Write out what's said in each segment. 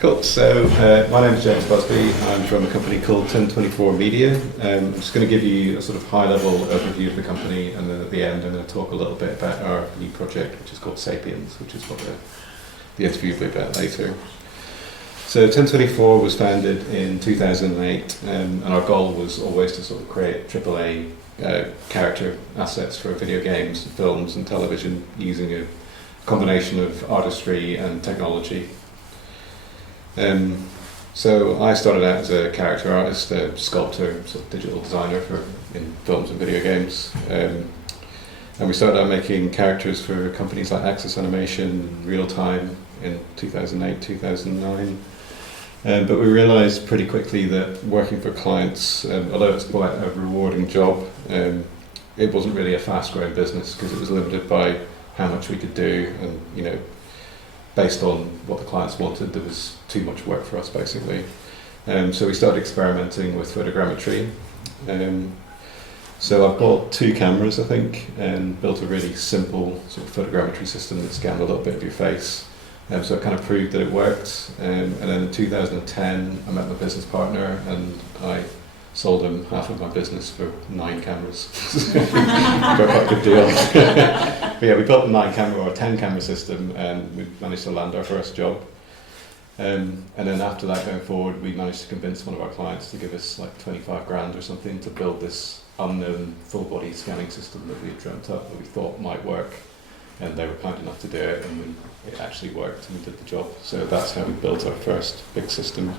Cool. So my name is James Busby. I'm from a company called Ten24 Media. I'm just going to give you a sort of high-level overview of the company, and then at the end I'm going to talk a little bit about our new project, which is called Sapiens, which is what the interview will be about later. So Ten24 was founded in 2008, and our goal was always to sort of create AAA character assets for video games, films and television using a combination of artistry and technology. So I started out as a character artist, a sculptor, sort of digital designer in films and video games. And we started out making characters for companies like Axis Animation, Real Time in 2008, 2009. But we realised pretty quickly that working for clients, although it's quite a rewarding job, it wasn't really a fast-growing business because it was limited by how much we could do, and based on what the clients wanted, there was too much work for us basically. So we started experimenting with photogrammetry. So I bought 2 cameras, I think, and built a really simple sort of photogrammetry system that scanned a little bit of your face. So it kind of proved that it worked. And then in 2010, I met my business partner and I sold him half of my business for 9 cameras. Got quite a good deal. But yeah, we built a 9-camera or 10-camera system, and we managed to land our first job. And then after that, going forward, we managed to convince one of our clients to give us like 25 grand or something to build this unknown full-body scanning system that we had dreamt up that we thought might work. And they were kind enough to do it, and it actually worked, and we did the job. So that's how we built our first big system.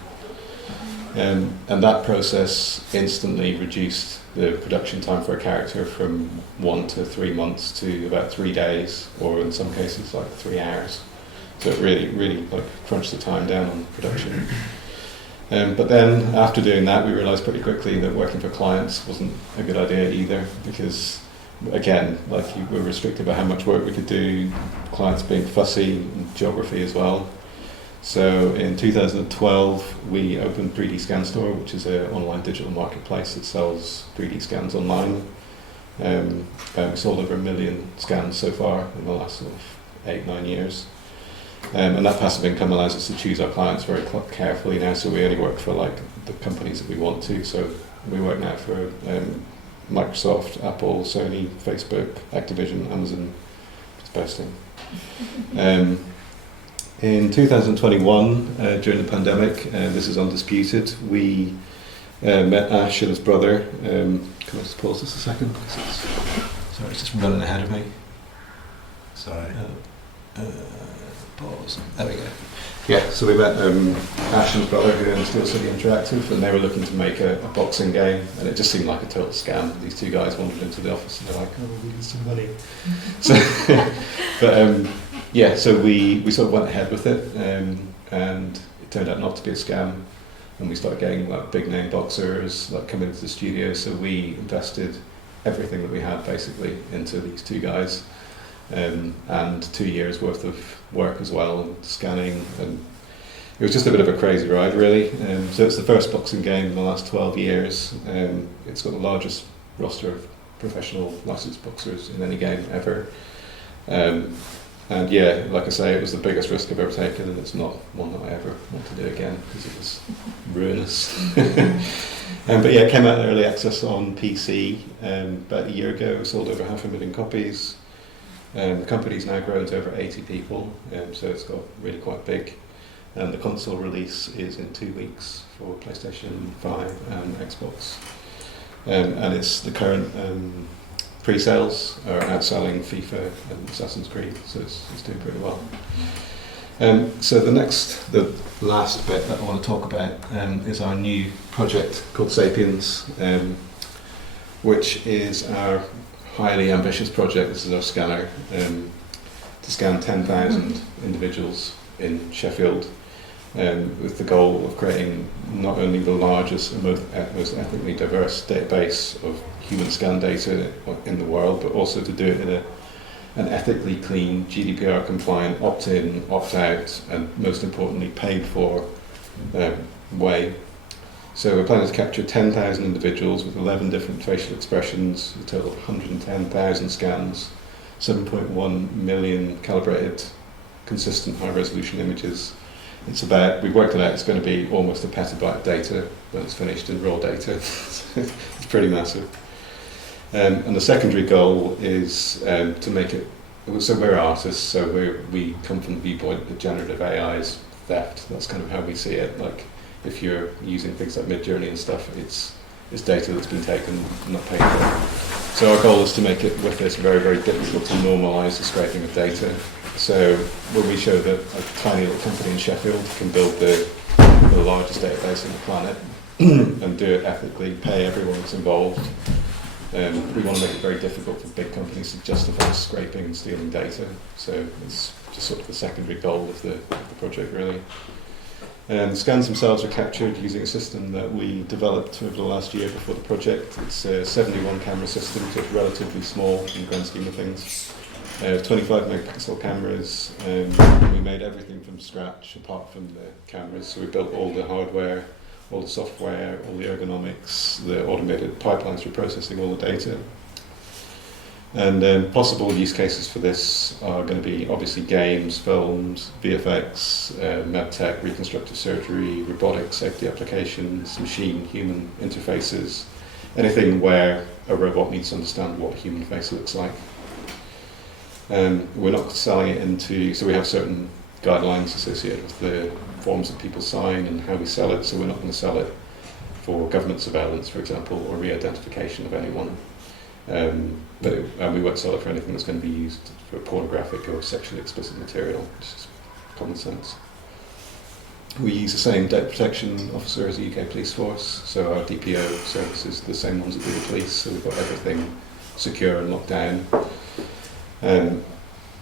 And that process instantly reduced the production time for a character from 1 to 3 months to about 3 days, or in some cases like 3 hours. So it really like crunched the time down on production. But then after doing that, we realised pretty quickly that working for clients wasn't a good idea either, because again, like you were restricted by how much work we could do, clients being fussy, and geography as well. So in 2012, we opened 3D Scan Store, which is an online digital marketplace that sells 3D scans online. We sold over 1 million scans so far in the last sort of 8-9 years. And that passive income allows us to choose our clients very carefully now, so we only work for like the companies that we want to. So we work now for Microsoft, Apple, Sony, Facebook, Activision, Amazon, just boasting. In 2021, during the pandemic, this is undisputed, we met Ash and his brother. Can I just pause this a second? Sorry, it's just running ahead of me. Sorry. Pause. There we go. Yeah, so we met Ash and his brother who owned Steel City Interactive, and they were looking to make a boxing game, and it just seemed like a total scam. These 2 guys wandered into the office and they're like, oh, we need some money. So we sort of went ahead with it, and it turned out not to be a scam, and we started getting like big name boxers like coming into the studio, so we invested everything that we had basically into these 2 guys. And 2 years worth of work as well, and scanning, and it was just a bit of a crazy ride really. So it's the first boxing game in the last 12 years. It's got the largest roster of professional licensed boxers in any game ever. And yeah, like I say, it was the biggest risk I've ever taken, and it's not one that I ever want to do again because it was ruinous. But yeah, it came out in early access on PC about a year ago. We sold over 500,000 copies. The company's now grown to over 80 people, so it's got really quite big. And the console release is in 2 weeks for PlayStation 5 and Xbox. And it's the current pre-sales are outselling FIFA and Assassin's Creed, so it's doing pretty well. So the last bit that I want to talk about is our new project called Sapiens, which is our highly ambitious project. This is our scanner to scan 10,000 individuals in Sheffield, with the goal of creating not only the largest and most ethnically diverse database of human scan data in the world, but also to do it in an ethically clean, GDPR compliant, opt-in, opt-out, and most importantly paid for way. So we're planning to capture 10,000 individuals with 11 different facial expressions, a total of 110,000 scans, 7.1 million calibrated, consistent high-resolution images, It's about, we've worked it out, it's going to be almost a petabyte of data when it's finished in raw data. It's pretty massive. And the secondary goal is to make it, so we're artists, so we come from the viewpoint that generative AI is theft. That's kind of how we see it. Like, if you're using things like Midjourney and stuff, it's data that's been taken and not paid for. So our goal is to make it, with this, very, very difficult to normalise the scraping of data. So when we show that a tiny little company in Sheffield can build the largest database on the planet and do it ethically, pay everyone that's involved, we want to make it very difficult for big companies to justify scraping and stealing data. So it's just sort of the secondary goal of the project, really. The scans themselves are captured using a system that we developed over the last year before the project. It's a 71 camera system, so it's relatively small in the grand scheme of things. 25 megapixel cameras. We made everything from scratch apart from the cameras. So we built all the hardware, all the software, all the ergonomics, the automated pipelines for processing all the data. And possible use cases for this are going to be obviously games, films, VFX, medtech, reconstructive surgery, robotics, safety applications, machine-human interfaces, anything where a robot needs to understand what a human face looks like. We're not selling it into, so we have certain guidelines associated with the forms that people sign and how we sell it, so we're not going to sell it for government surveillance, for example, or re-identification of anyone. But we won't sell it for anything that's going to be used for pornographic or sexually explicit material, which is common sense. We use the same data protection officer as the UK police force, so our DPO service is the same ones that do the police, so we've got everything secure and locked down. And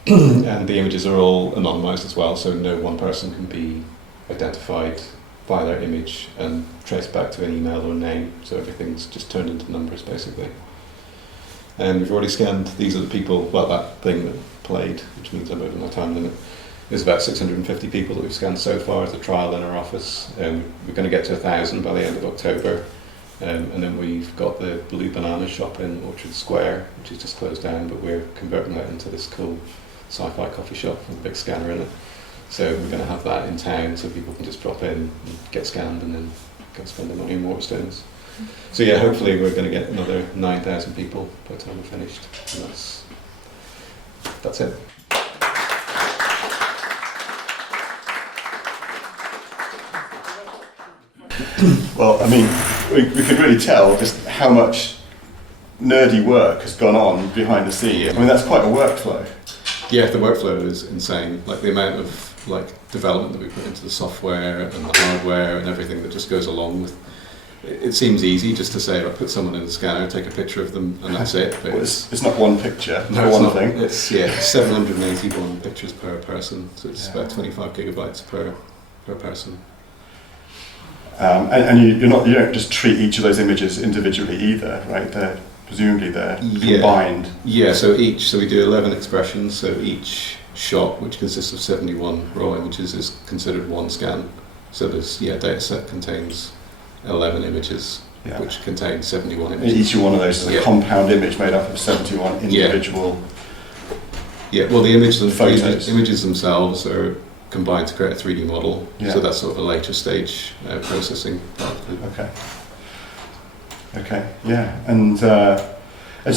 the images are all anonymised as well, so no one person can be identified by their image and traced back to an email or name, so everything's just turned into numbers basically. And we've already scanned, these are the people, well, that thing that played, which means I'm over my time limit, is about 650 people that we've scanned so far as a trial in our office. We're going to get to 1,000 by the end of October. And then we've got the Blue Banana shop in Orchard Square, which is just closed down, but we're converting that into this cool sci-fi coffee shop with a big scanner in it. So we're going to have that in town so people can just drop in and get scanned and then go spend their money in Waterstones. So yeah, hopefully we're going to get another 9,000 people by the time we're finished. And that's it. Well, I mean, we can really tell just how much nerdy work has gone on behind the scenes. I mean, that's quite a workflow. Yeah, the workflow is insane. Like the amount of development that we put into the software and the hardware and everything that just goes along with. It seems easy just to say, put someone in the scanner, take a picture of them, and that's it. But well, it's not one picture, no, one not, thing. It's 781 pictures per person, so it's about 25 gigabytes per person. And you don't just treat each of those images individually either, right? They're combined. Yeah, so we do 11 expressions, so each shot, which consists of 71 raw images, is considered one scan. So this data set contains 11 images, which contain 71 images. Each one of those is a compound image made up of 71 individual well, the photos. images themselves are combined to create a 3D model, so that's sort of a later stage processing part of it. Okay, yeah, and so I've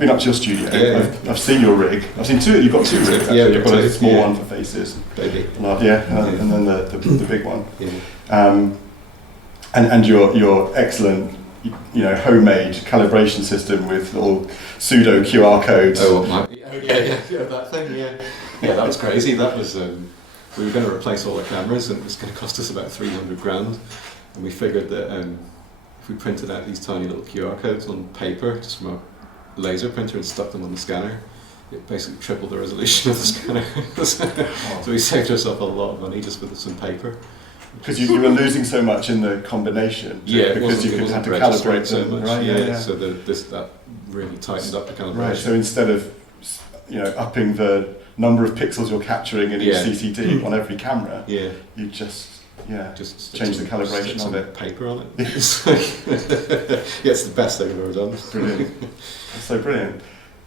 been up to your studio. I've seen your rig. I've seen two. You've got two rigs. Actually. You've got a small one for faces, baby. And then the big one. And your excellent, homemade calibration system with little pseudo QR codes. That thing. Yeah, that was crazy. That was we were going to replace all the cameras, and it was going to cost us about 300 grand. And we figured that if we printed out these tiny little QR codes on paper, just from a laser printer, and stuck them on the scanner, it basically tripled the resolution of the scanner. So we saved ourselves a lot of money just with some paper. Because you were losing so much in the combination. Because you had to calibrate so them, much. right? So that really tightened up the calibration. Right. So instead of upping the number of pixels you're capturing in each CCD on every camera, you just change the calibration of it. Paper on it. It's the best thing I've ever done. Brilliant. That's so brilliant.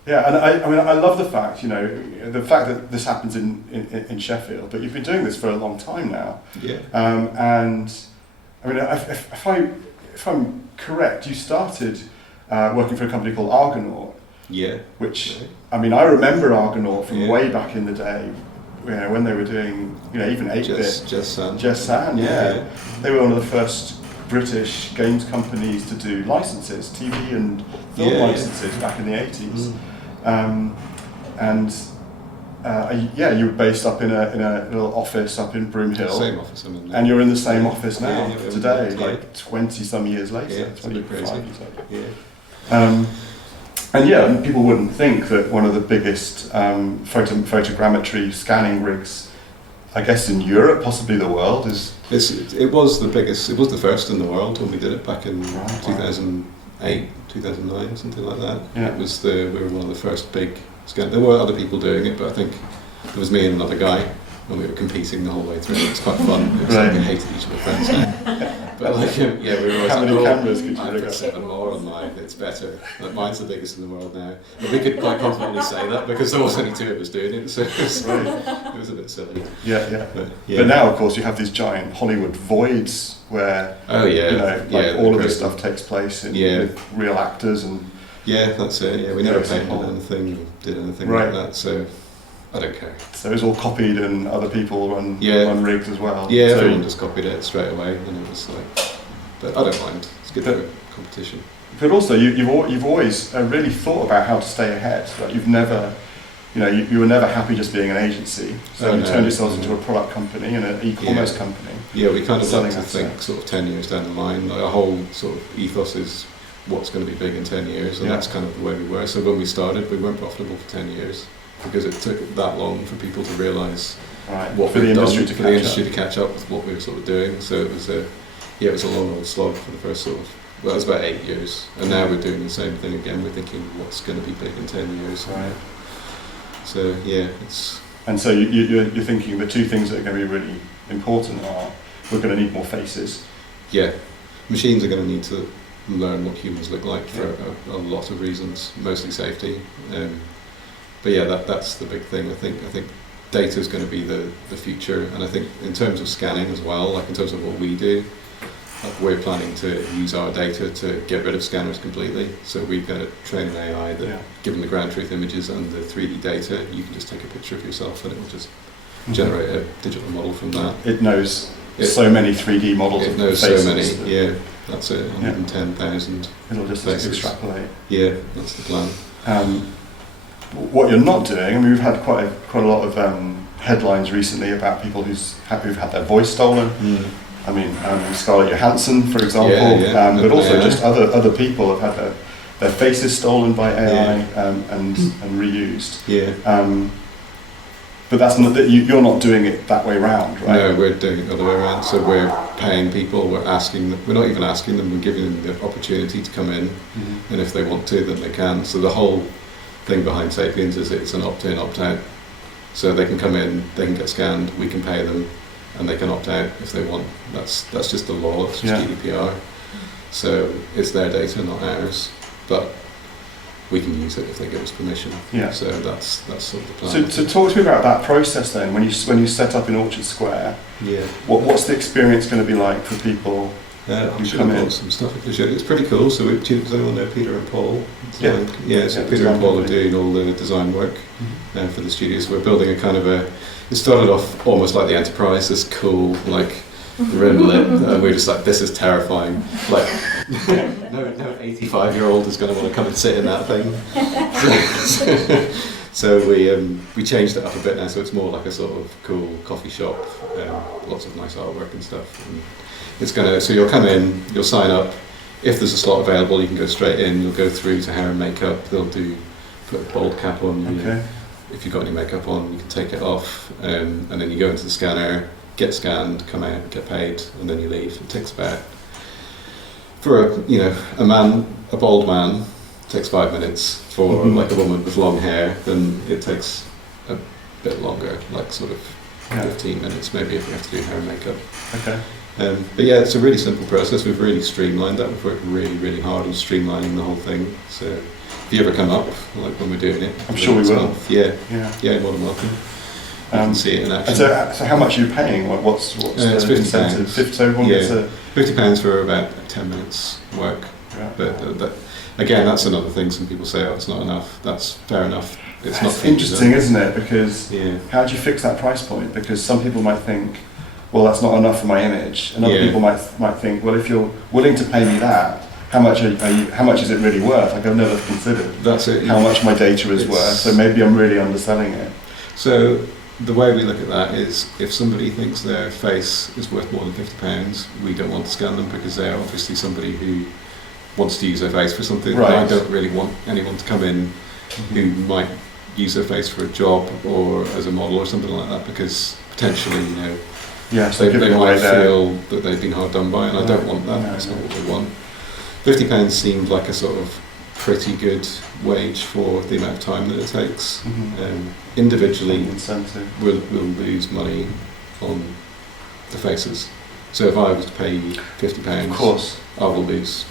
Yeah, and I mean, I love the fact, the fact that this happens in Sheffield, but you've been doing this for a long time now. Yeah. And I mean, if I'm correct, you started working for a company called Argonaut. Yeah. Which, right. I mean, I remember Argonaut from way back in the day, when they were doing, even 8-bit. Just San. Yeah. They were one of the first British games companies to do licenses, TV and film licenses back in the 80s. You were based up in a little office up in Broomhill. Same office I'm in now. And you're in the same office now Yeah, today, yeah. like 20 some years later. Yeah, it's a bit crazy. Yeah. And people wouldn't think that one of the biggest photogrammetry scanning rigs, I guess in Europe, possibly the world, is... It was the biggest, it was the first in the world when we did it back in 2008, 2009, something like that. Yeah. We were one of the first big scan. There were other people doing it, but I think it was me and another guy, and we were competing the whole way through. It was quite fun. It was like we hated each other friends. But we were always How many cameras could you I've rig got up? 7 more on mine, it's better. Like, mine's the biggest in the world now. And we could quite confidently say that because there was only 2 of us doing it, so it was a bit silly. Yeah. But now, of course, you have these giant Hollywood voids where all of this stuff takes place with real actors and... Yeah, that's it. Yeah, we never painted anything, did anything like that, so I don't care. So it's all copied and other people run rigs as well. Yeah, so everyone just copied it straight away, and it was like. But I don't mind. It's good for competition. But also, you've always really thought about how to stay ahead. Like you've never, you were never happy just being an agency. So you turned yourselves into a product company and an e-commerce company. Yeah, we kind of like to think sort of 10 years down the line. Like our whole sort of ethos is what's going to be big in 10 years, and that's kind of the way we were. So when we started, we weren't profitable for 10 years because it took that long for people to realise what we'd done, for the industry to catch up with what we were sort of doing. So it was a long old slog for the first it was about 8 years, and now we're doing the same thing again. We're thinking what's going to be big in 10 years. Right. So it's. And so you're thinking the 2 things that are going to be really important are we're going to need more faces. Yeah, machines are going to need to learn what humans look like for a lot of reasons, mostly safety. But yeah, that's the big thing. I think data is going to be the future, and I think in terms of scanning as well, like in terms of what we do, we're planning to use our data to get rid of scanners completely. So we're going to train an AI that, given the ground truth images and the 3D data, you can just take a picture of yourself and it will just generate a digital model from that. It knows so many 3D models. It knows so many. Yeah, that's it. 110,000. It'll just extrapolate. Yeah, that's the plan. What you're not doing, I mean, we've had quite a lot of headlines recently about people who've had their voice stolen. I mean, Scarlett Johansson, for example, but also just other people have had their faces stolen by AI and reused. Yeah. But that's not that you're not doing it that way round, right? No, we're doing it the other way around. So we're paying people. We're asking them. We're not even asking them. We're giving them the opportunity to come in, and if they want to, then they can. So the whole thing behind Sapiens is it's an opt-in, opt-out. So they can come in, they can get scanned, we can pay them, and they can opt out if they want. That's just the law. It's just GDPR. So it's their data, not ours. But we can use it if they give us permission. Yeah. So that's sort of the plan. So talk to me about that process then. When you set up in Orchard Square, what's the experience going to be like for people who come in? Some stuff I can show you. It's pretty cool. So does anyone know Peter and Paul? So Peter and Paul are doing all the design work for the studio. So we're building a kind of it started off almost like the Enterprise, this cool rim lit, and we're just like, this is terrifying. Like, no 85-year-old is going to want to come and sit in that thing. So we changed it up a bit now, so it's more like a sort of cool coffee shop, lots of nice artwork and stuff. And it's so you'll come in, you'll sign up. If there's a slot available, you can go straight in. You'll go through to hair and makeup. They'll put a bald cap on you. Okay. If you've got any makeup on, you can take it off, and then you go into the scanner, get scanned, come out, get paid, and then you leave. It takes about, for a bald man, takes 5 minutes. For like a woman with long hair, then it takes a bit longer, like sort of 15 minutes maybe if you have to do hair and makeup. Okay. But yeah, it's a really simple process. We've really streamlined that. We've worked really, really hard on streamlining the whole thing. So if you ever come up, like when we're doing it, I'm sure we will. Yeah, more than welcome. You can see it in action. So how much are you paying? What's it's the £50. incentive? So one gets £50 for about 10 minutes work. Yeah. But again, that's another thing. Some people say, "Oh, it's not enough." That's fair enough. It's not interesting, isn't it? Because yeah. How do you fix that price point? Because some people might think, well, that's not enough for my image, and other people might think, well, if you're willing to pay me that, how much how much is it really worth? Like, I've never considered that's it. How much my data is worth. So maybe I'm really underselling it. So the way we look at that is, if somebody thinks their face is worth more than £50, we don't want to scan them, because they're obviously somebody who wants to use their face for something. Right. I don't really want anyone to come in who might use their face for a job or as a model or something like that, because potentially, so they might feel that they've been hard done by, and I don't want that. That's not what we want. £50 seemed like a sort of pretty good wage for the amount of time that it takes. Individually, we'll lose money on the faces. So if I was to pay £50, of course, I will lose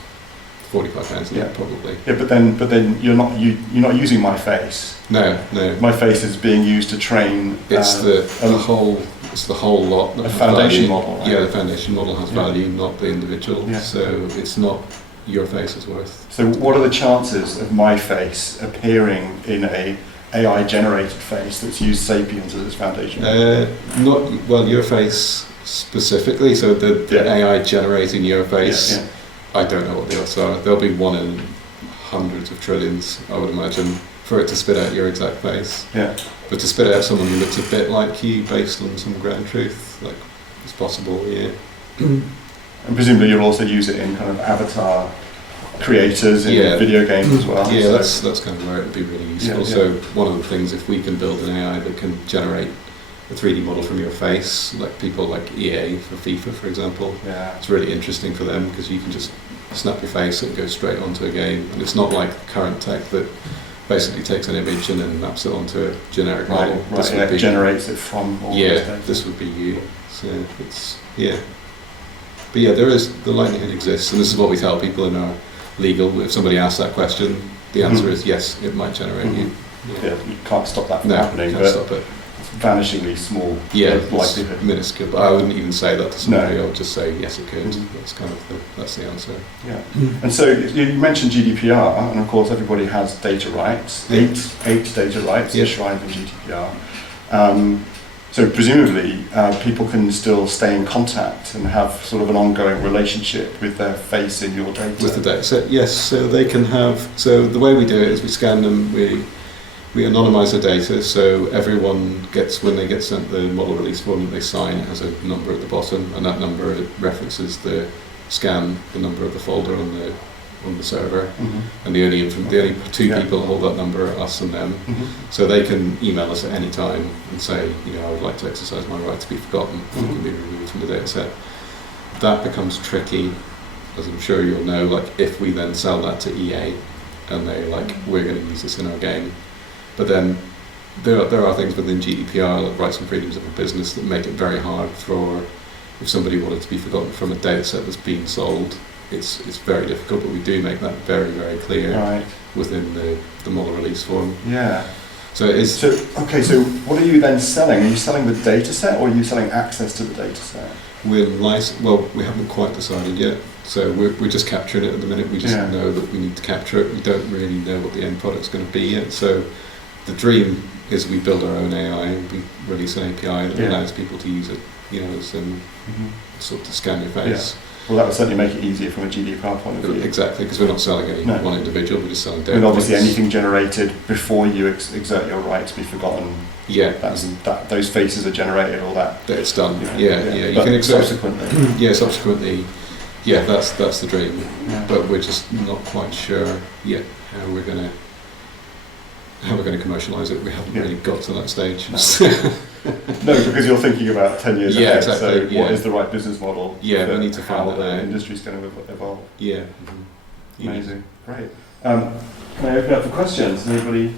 £45 probably. Yeah, but then you're not using my face. No. My face is being used to train. It's the whole lot. A foundation model. Right? Yeah, the foundation model has value, not the individual. Yeah. So it's not your face's worth. So what are the chances of my face appearing in a AI generated face that's used Sapiens as its foundation? Your face specifically. So the AI generating your face. Yeah. I don't know what the odds are. There'll be 1 in hundreds of trillions, I would imagine, for it to spit out your exact face. Yeah. But to spit out someone who looks a bit like you based on some ground truth, like, it's possible, yeah. And presumably you'll also use it in kind of avatar creators in video games as well. Yeah, so that's kind of where it would be really useful. So one of the things, if we can build an AI that can generate a 3D model from your face, like people like EA for FIFA, for example. Yeah. It's really interesting for them, because you can just snap your face and go straight onto a game, and it's not like current tech that basically takes an image and then maps it onto a generic model. Right, it generates it from all this data. This would be you. So it's But yeah, the likelihood exists, and this is what we tell people in our legal. If somebody asks that question, the answer is yes, it might generate you. Yeah, you can't stop that from happening. You can't stop it. Vanishingly small likelihood. Minuscule, but I wouldn't even say that to somebody. I would just say yes, it could. That's kind of that's the answer. Yeah. And so you mentioned GDPR, and of course everybody has data rights. Eight data rights enshrined in GDPR. So presumably people can still stay in contact and have sort of an ongoing relationship with their face in your data. With the data set, yes. So they can have. So the way we do it is we scan them. We anonymise the data, so everyone gets, when they get sent the model release form that they sign, it has a number at the bottom, and that number references the scan, the number of the folder on the server, and the only two people hold that number are us and them. So they can email us at any time and say, I would like to exercise my right to be forgotten, and it can be removed from the data set. That becomes tricky, as I'm sure you'll know, like if we then sell that to EA and they're like, we're going to use this in our game. But then there are things within GDPR, like rights and freedoms of a business, that make it very hard for, if somebody wanted to be forgotten from a data set that's being sold, it's very difficult, but we do make that very, very clear within the model release form. Yeah. So it is. So what are you then selling? Are you selling the data set, or are you selling access to the data set? We haven't quite decided yet. So we're just capturing it at the minute. We just know that we need to capture it. We don't really know what the end product's going to be yet. So the dream is we build our own AI and we release an API that allows people to use it, as sort of to scan your face. Yeah. Well, that would certainly make it easier from a GDPR point of view. Exactly, because we're not selling any one individual, we're just selling data. And obviously anything generated before you exert your right to be forgotten, those faces are generated, all that. It's done, You can exert subsequently. Subsequently, that's the dream. Yeah. But we're just not quite sure yet how we're going to commercialise it. We haven't really got to that stage. No, because you're thinking about 10 years ahead. Exactly. So what is the right business model? Yeah, we need to find how the industry's going to evolve. Yeah. Amazing. Great. Can I open up for questions? Does anybody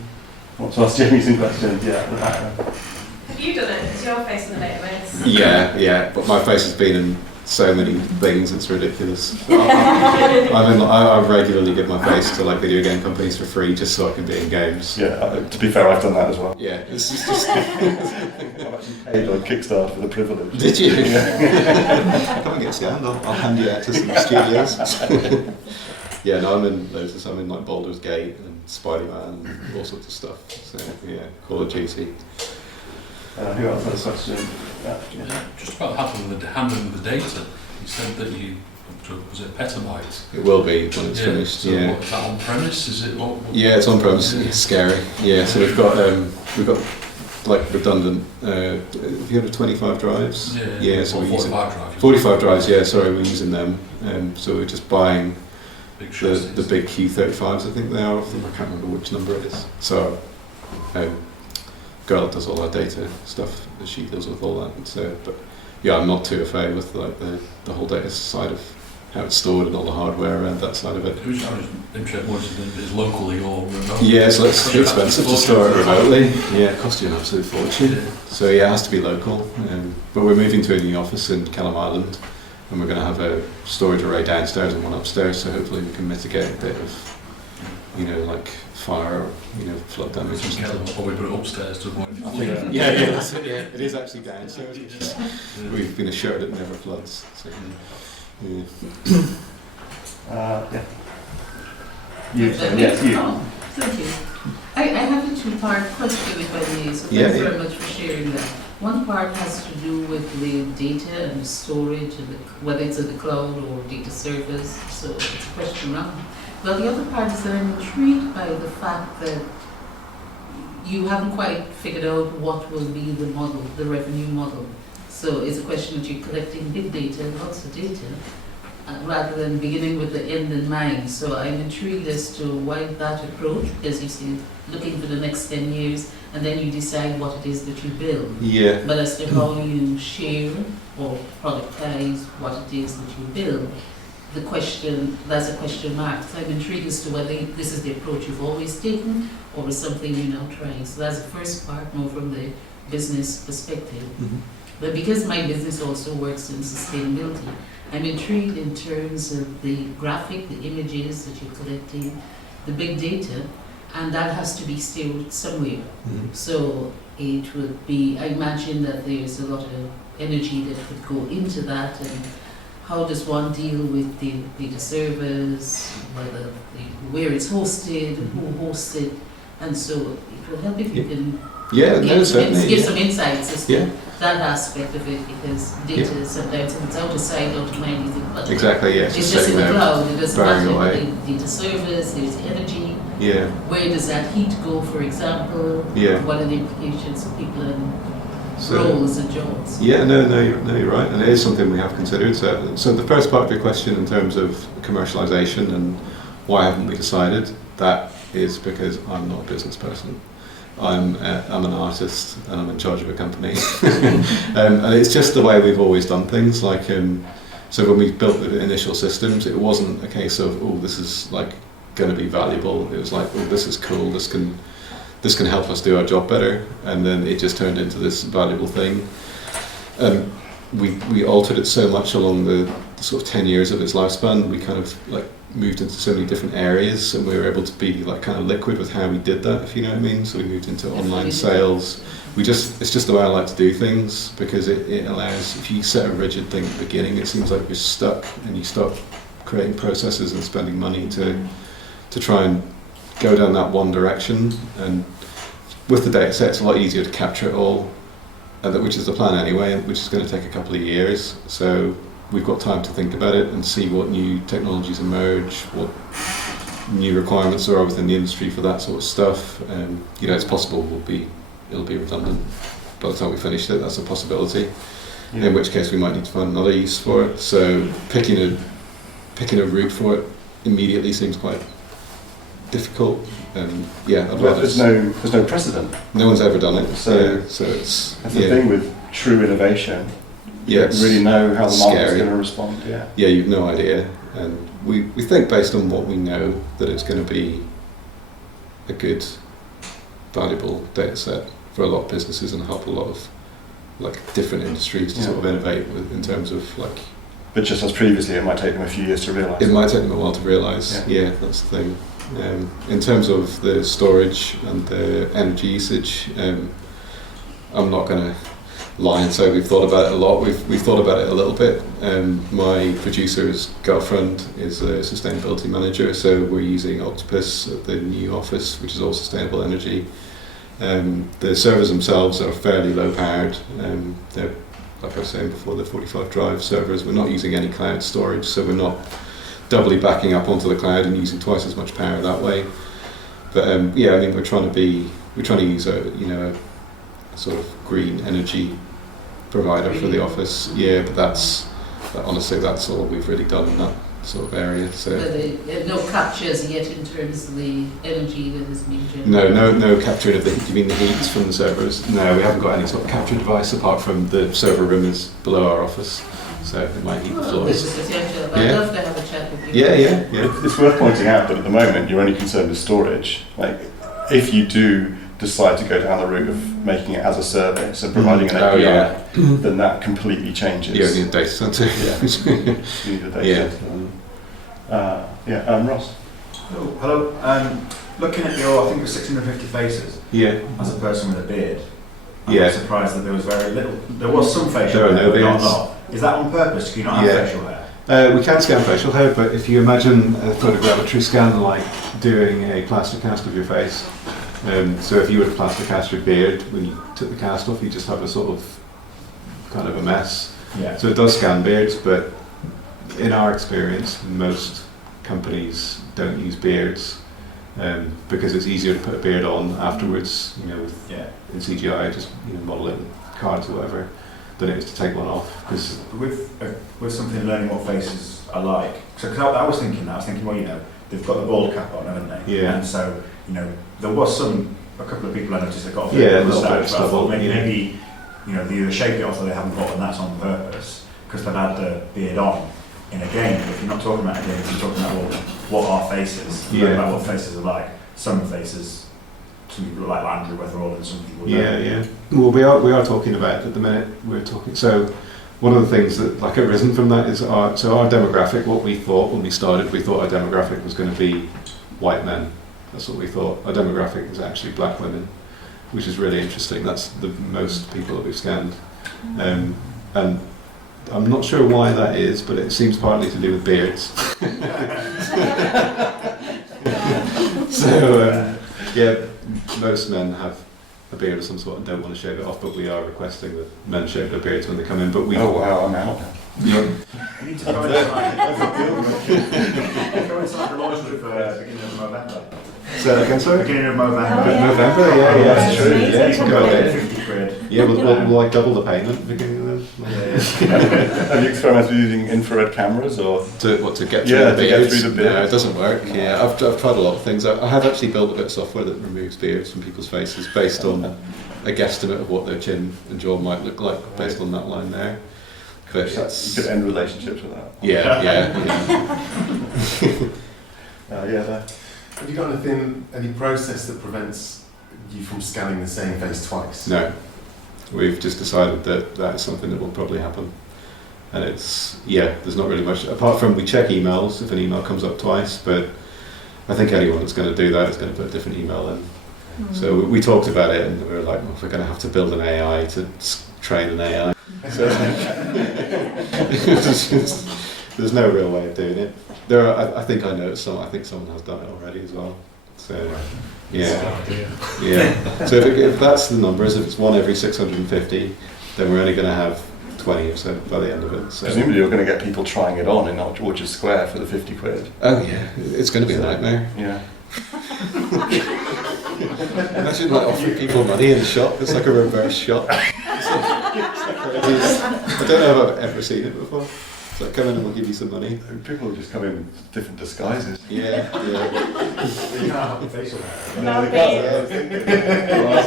want to ask Jamie some questions? Yeah. Have you done it? Is your face in the database? Yeah. But my face has been in so many things, it's ridiculous. I regularly give my face to like video game companies for free just so I can be in games. Yeah, to be fair, I've done that as well. Yeah, it's just I've actually paid on Kickstarter for the privilege. Did you? Yeah. Come and get scammed, I'll hand you out to some studios. Yeah, no, I'm in loads of stuff. I'm in like Baldur's Gate and Spider-Man and all sorts of stuff. So yeah, Call of Duty. Who else has a question? Just about handling the data. You said that you, was it petabytes? It will be when it's finished. So yeah. What, is that on premise? Is it? What yeah, it's on premise. It's scary. Yeah, so we've got like redundant. Have you heard of 25 drives? Yeah. So we're 45 using drives. 45 drives. Yeah, sorry, we're using them. So we're just buying the big Q35s. I think they are. I can't remember which number it is. So. Girl does all our data stuff, she deals with all that. And so, but yeah, I'm not too afraid with like the whole data side of how it's stored and all the hardware around that side of it. I was interested more if it's locally or remotely. Yeah, so it's expensive to store it remotely. Yeah, it costs you an absolute fortune. Yeah. So yeah, it has to be local. But we're moving to a new office in Kellam Island, and we're going to have a storage array downstairs and one upstairs. So hopefully we can mitigate a bit of, like fire or flood damage. Probably put it upstairs to avoid. Yeah, that's it. Yeah, it is actually downstairs. We've been assured it never floods. So, yeah. Yes, you. Oh, thank you. I have a two-part question, if I may, so thanks very much for sharing that. One part has to do with the data and the storage, and whether it's in the cloud or data servers, so it's a question around. Well, the other part is that I'm intrigued by the fact that you haven't quite figured out what will be the model, the revenue model. So it's a question that you're collecting big data, lots of data, rather than beginning with the end in mind. So I'm intrigued as to why that approach, because you see, looking for the next 10 years, and then you decide what it is that you build. Yeah. But as to how you share or productize what it is that you build, that's a question mark. So I'm intrigued as to whether this is the approach you've always taken or is something you're now trying. So that's the first part, more from the business perspective. Mm-hmm. But because my business also works in sustainability, I'm intrigued in terms of the graphic, the images that you're collecting, the big data, and that has to be stored somewhere. Mm-hmm. So it would be, I imagine that there's a lot of energy that could go into that, and how does one deal with the data servers, where it's hosted, who hosts it, and so it will help if you can give some insights as to that aspect of it, because data sometimes if it's out of sight, out of mind, you think, well, exactly, it's just in the cloud, it doesn't matter. Data servers, there's energy. Yeah. Where does that heat go, for example? Yeah. What are the implications for people and roles and jobs? Yeah, no, you're right, and it is something we have considered. So the first part of your question in terms of commercialization and why haven't we decided, that is because I'm not a business person. I'm an artist and I'm in charge of a company, and it's just the way we've always done things. Like, so when we built the initial systems, it wasn't a case of this is like going to be valuable. It was like, this is cool. This can help us do our job better, and then it just turned into this valuable thing. We altered it so much along the sort of 10 years of its lifespan. We kind of like moved into so many different areas, and we were able to be like kind of liquid with how we did that, if you know what I mean. So we moved into online sales. It's just the way I like to do things, because it allows, if you set a rigid thing at the beginning, it seems like you're stuck, and you start creating processes and spending money to try and go down that one direction. And with the data set, it's a lot easier to capture it all, which is the plan anyway, which is going to take a couple of years. So we've got time to think about it and see what new technologies emerge, what new requirements there are within the industry for that sort of stuff. It's possible it'll be redundant by the time we finish it. That's a possibility. Yeah. In which case we might need to find another use for it. So picking a route for it immediately seems quite difficult. There's no precedent. No one's ever done it. So it's that's the thing with true innovation. You don't really know how the market's going to respond. Yeah, you've no idea, and we think based on what we know that it's going to be a good, valuable data set for a lot of businesses and help a lot of like different industries to sort of innovate with in terms of like But just as previously, it might take them a few years to realise. It might take them a while to realise. Yeah, that's the thing. In terms of the storage and the energy usage, I'm not going to lie and say we've thought about it a lot. We've thought about it a little bit. My producer's girlfriend is a sustainability manager, so we're using Octopus at the new office, which is all sustainable energy. The servers themselves are fairly low powered. They're, like I was saying before, the 45 drive servers. We're not using any cloud storage, so we're not doubly backing up onto the cloud and using twice as much power that way. But yeah, I mean, we're trying to use a sort of green energy provider for the office. Yeah, but honestly, that's all we've really done in that sort of area. So no captures yet in terms of the energy that is being generated? No capturing of the heat. You mean the heat from the servers? No, we haven't got any sort of capture device apart from the server room is below our office, so it might heat the floors. I'd love to have a chat with you. Yeah. It's worth pointing out that at the moment you're only concerned with storage. Like, if you do decide to go down the route of making it as a service and providing an API, then that completely changes. You need a data center. You need a data center. Ross. Oh, hello. Looking at your, I think it was 650 faces. Yeah. As a person with a beard. I'm Yeah. surprised that there was very little. There was some facial There are hair, no but not beards. a lot. Is that on purpose? Do you not have Yeah. facial hair? We can scan facial hair, but if you imagine a photogrammetry scan like doing a plaster cast of your face, so if you were to plaster cast your beard, when you took the cast off, you just have a sort of kind of a mess. Yeah. So it does scan beards, but in our experience, most companies don't use beards because it's easier to put a beard on afterwards, in CGI, just model it in cards or whatever, than it is to take one off. Because with something learning what faces are like, because I was thinking, well, they've got the bald cap on, haven't they? Yeah. And so, there was a couple of people I noticed that got a a bit of little bit of moustache, but I stubble. thought maybe they either shape it off or they haven't got, and that's on purpose because they've had the beard on in a game. But if you're not talking about a game, if you're talking about what are faces, about what faces are like. Some faces, some people like Andrew Weatherall, and some people don't. Yeah. Well, we are talking about it at the minute. We're talking. So one of the things that like arisen from that is our demographic. What we thought when we started, we thought our demographic was going to be white men. That's what we thought. Our demographic is actually black women, which is really interesting. That's the most people that we've scanned. And I'm not sure why that is, but it seems partly to do with beards. So, most men have a beard of some sort and don't want to shave it off, but we are requesting that men shave their beards when they come in. But we. Oh wow, I'm out. Yeah. We need to go inside the launch with beginning of November. Say that again, sorry? Beginning of November. Oh, yeah. November, yeah, that's true. Yeah, you can go there. 50 quid. Yeah, we'll like double the payment beginning of Have you experimented with using infrared cameras or to get through the to get beards? through the beards? No, it doesn't work. Yeah, I've tried a lot of things. I have actually built a bit of software that removes beards from people's faces based on a guesstimate of what their chin and jaw might look like based on that line there. But that's you could end relationships with that? yeah. Have you got any process that prevents you from scanning the same face twice? No, we've just decided that is something that will probably happen, and there's not really much apart from we check emails if an email comes up twice, but I think anyone that's going to do that is going to put a different email in. Mm-hmm. So we talked about it, and we were like, well, if we're going to have to build an AI to train an AI, so there's no real way of doing it. I think I know some. I think someone has done it already as well. So yeah. So if that's the numbers, if it's one every 650, then we're only going to have 20 or so by the end of it. So. Presumably you're going to get people trying it on in Orchard Square for the 50 quid. Oh yeah, it's going to be a nightmare. Yeah. Imagine like offering people money in the shop. It's like a reverse shop. I don't know if I've ever seen it before. It's like, come in and we'll give you some money. People will just come in with different disguises. Yeah. You can't have facial hair. No, they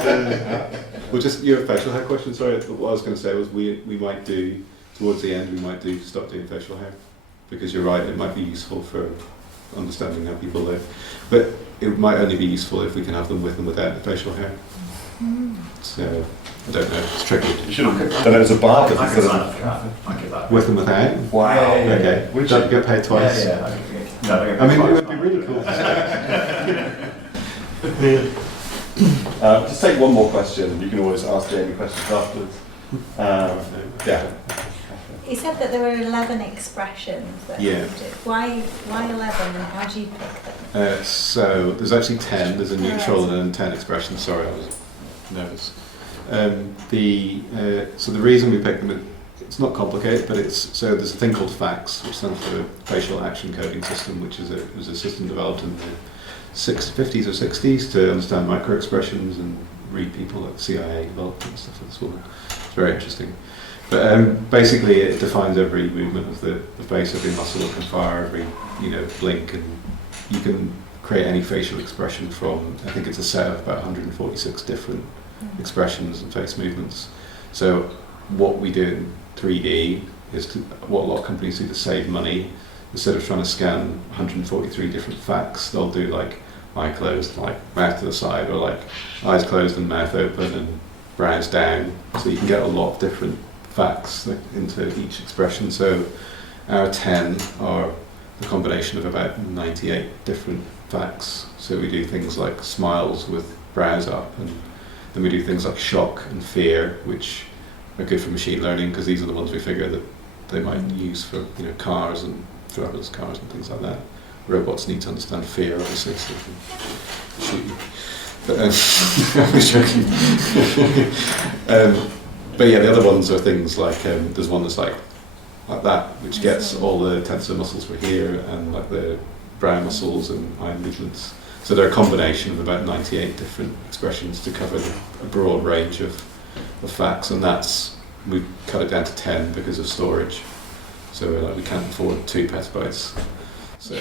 can't. Well, just your facial hair question. Sorry, what I was going to say was we might do towards the end. We might stop doing facial hair because you're right. It might be useful for understanding how people live, but it might only be useful if we can have them with and without the facial hair. So I don't know. It's tricky. You should have done it as a bar. I could sign up for that. I could that. With and without. Wow. Okay. Would Don't you? get paid twice. Yeah, yeah. No, don't get I mean, paid it would twice. be really cool. Just take one more question. You can always ask Jamie questions afterwards. Yeah. You said that there were 11 expressions. That Yeah. you did. Why 11 and how do you pick them? So there's actually 10. There's a neutral and 10 expressions. Sorry, I was nervous. So the reason we picked them, it's not complicated, but so there's a thing called FACS, which stands for Facial Action Coding System, which was a system developed in the 50s or 60s to understand micro-expressions and read people like the CIA developed and stuff like this. It's very interesting. But basically it defines every movement of the face, every muscle that can fire, every blink, and you can create any facial expression from, I think it's a set of about 146 different expressions and face movements. So what we do in 3D is what a lot of companies do to save money. Instead of trying to scan 143 different facts, they'll do like eye closed, like mouth to the side, or like eyes closed and mouth open and brows down. So you can get a lot of different facts into each expression. So our 10 are the combination of about 98 different facts. So we do things like smiles with brows up, and then we do things like shock and fear, which are good for machine learning because these are the ones we figure that they might use for cars and driverless cars and things like that. Robots need to understand fear, obviously, so they can shoot you. But I was joking. But yeah, the other ones are things like there's one that's like that, which gets all the tensor muscles for here and like the brow muscles and eye movements. So they're a combination of about 98 different expressions to cover a broad range of facts, and we've cut it down to 10 because of storage. So we're like, we can't afford 2 petabytes. So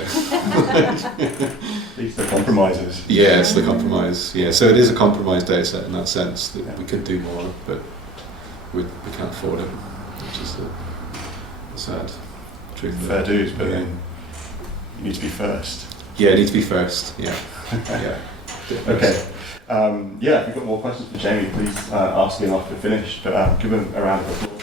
These are the compromises. yeah, it's the compromise. Yeah, so it is a compromised data set in that sense that we could do more, but we can't afford it, which is the sad truth. Fair dues, but Yeah. then you need to be first. Yeah, it needs to be first. Yeah. Yeah. Okay. If you've got more questions for Jamie, please ask him after we're finished. But give him a round of applause.